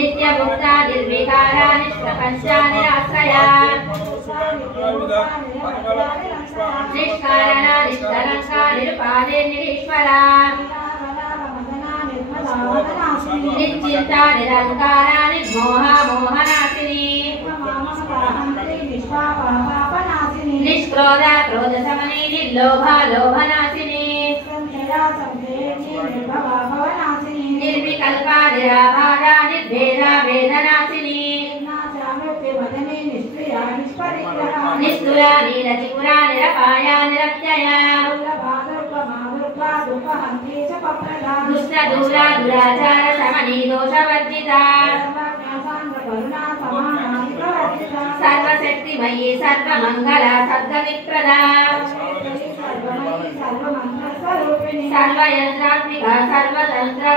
नित्यमुक्ता निर्विकारा निष्प्रपंचा निराश्रया निष्कारणा निष्कलंका निरुपाधे निरीश्वरा निश्चिंता निरंकारा निर्मोहा मोहनाशिनी निष्क्रोधा क्रोध समनी निर्लोभा लोभनाशिनी निर्विकल्पा निराभारा निर्भेदा वेदनाशिनी निस्तुला नीलत्रिपुरा निरपाया निरत्यया दुष्ट दूरा दुराचार समनी दोषवर्जिता सर्वशक्तिमयी सर्वमंगला सर्वविप्रदा सर्वयंत्रात्मिका सर्वतंत्र